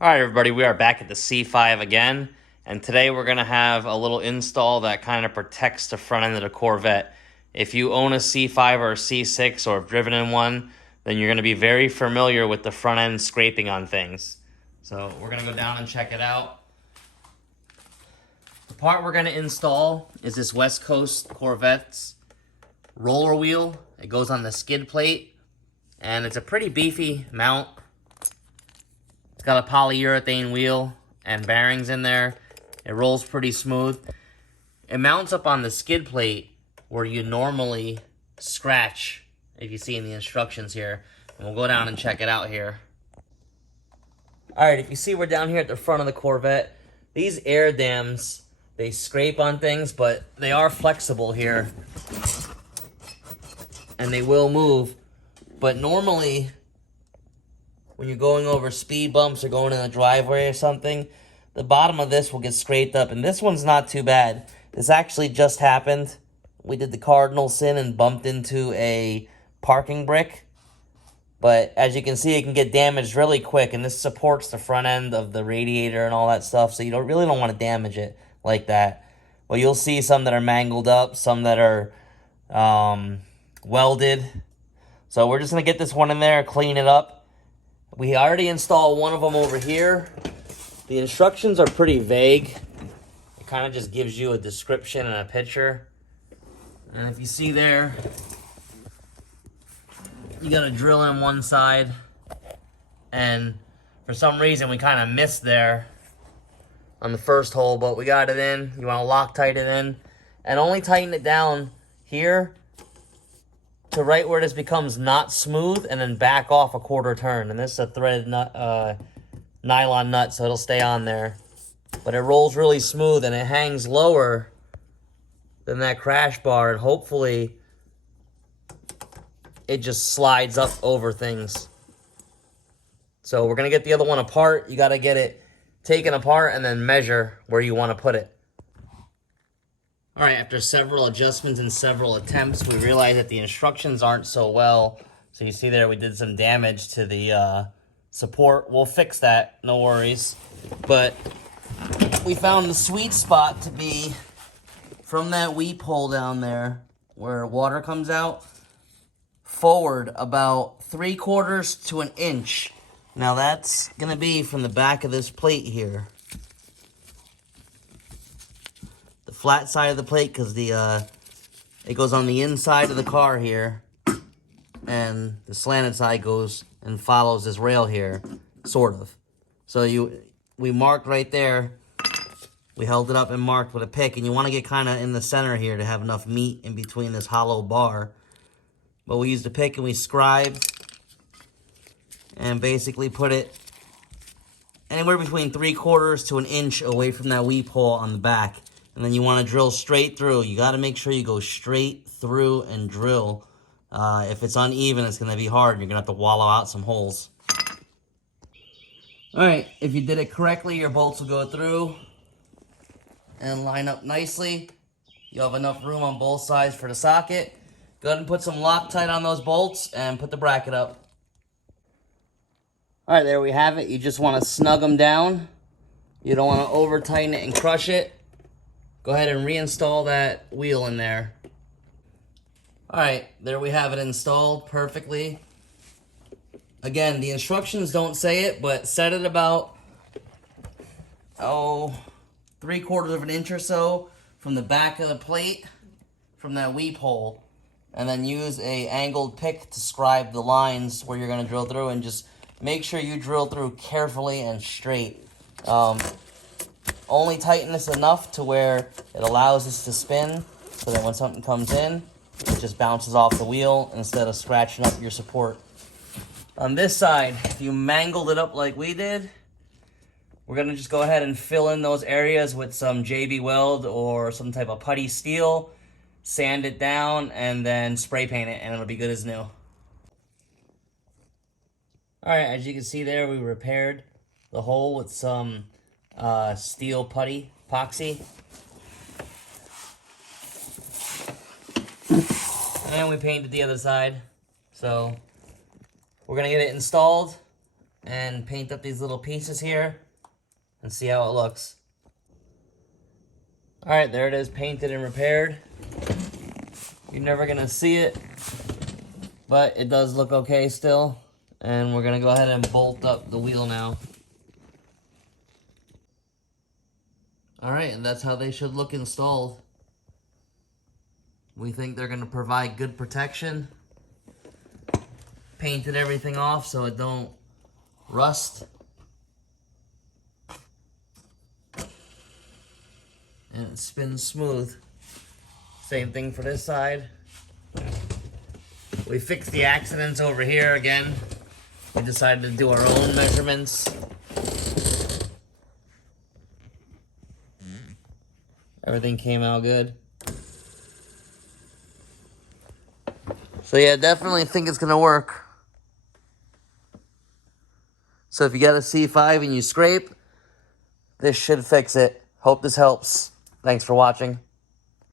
All right, everybody, we are back at the C5 again, and today we're going to have a little install that kind of protects the front end of the Corvette. If you own a C5 or a C6 or have driven in one, then you're going to be very familiar with the front end scraping on things. So we're going to go down and check it out. The part we're going to install is this West Coast Corvette's roller wheel. It goes on the skid plate, and it's a pretty beefy mount. It's got a polyurethane wheel and bearings in there. It rolls pretty smooth. It mounts up on the skid plate where you normally scratch, if you see in the instructions here. And we'll go down and check it out here. Alright, if you see, we're down here at the front of the Corvette. These air dams, they scrape on things, but they are flexible here. And they will move. But normally, when you're going over speed bumps or going in a driveway or something, the bottom of this will get scraped up. And this one's not too bad. This actually just happened. We did the cardinal sin and bumped into a parking brick. But as you can see, it can get damaged really quick. And this supports the front end of the radiator and all that stuff. So you really don't want to damage it like that. Well, you'll see some that are mangled up, some that are welded. So we're just going to get this one in there, clean it up. We already installed one of them over here. The instructions are pretty vague. It kind of just gives you a description and a picture. And if you see there, you got to drill in one side. And for some reason, we kind of missed there on the first hole, but we got it in. You want to Loctite it in. And only tighten it down here to right where this becomes not smooth, and then back off a quarter turn. And this is a threaded nut, nylon nut, so it'll stay on there. But it rolls really smooth, and it hangs lower than that crash bar, and hopefully it just slides up over things. So we're going to get the other one apart. You got to get it taken apart and then measure where you want to put it. All right, after several adjustments and several attempts, we realized that the instructions aren't so well. So you see there, we did some damage to the support. We'll fix that, no worries. But we found the sweet spot to be from that weep hole down there where water comes out, forward about 3/4 to an inch. Now that's gonna be from the back of this plate here. Flat side of the plate, because it goes on the inside of the car here, and the slanted side goes and follows this rail here, sort of. So we marked right there. We held it up and marked with a pick, and you want to get kind of in the center here to have enough meat in between this hollow bar. But we used a pick and we scribed and basically put it anywhere between 3/4 to an inch away from that weep hole on the back. And then you want to drill straight through. You got to make sure you go straight through and drill. If it's uneven, it's going to be hard. You're going to have to wallow out some holes. All right, if you did it correctly, your bolts will go through and line up nicely. You'll have enough room on both sides for the socket. Go ahead and put some Loctite on those bolts and put the bracket up. All right, there we have it. You just want to snug them down. You don't want to over tighten it and crush it. Go ahead and reinstall that wheel in there. All right, there we have it installed perfectly. Again, the instructions don't say it, but set it about, 3/4 of an inch or so from the back of the plate, from that weep hole. And then use a angled pick to scribe the lines where you're gonna drill through, and just make sure you drill through carefully and straight. Only tighten this enough to where it allows this to spin, so that when something comes in, it just bounces off the wheel instead of scratching up your support. On this side, if you mangled it up like we did, we're going to just go ahead and fill in those areas with some JB Weld or some type of putty steel, sand it down, and then spray paint it, and it'll be good as new. Alright, as you can see there, we repaired the hole with some steel putty epoxy, and we painted the other side. So we're gonna get it installed and paint up these little pieces here and see how it looks. All right, there it is, painted and repaired. You're never gonna see it, but it does look okay still. And we're gonna go ahead and bolt up the wheel now. All right, and that's how they should look installed. We think they're gonna provide good protection. Painted everything off so it don't rust. And it spins smooth. Same thing for this side. We fixed the accidents over here again. We decided to do our own measurements. Everything came out good. So yeah, definitely think it's gonna work. So if you got a C5 and you scrape, this should fix it. Hope this helps. Thanks for watching.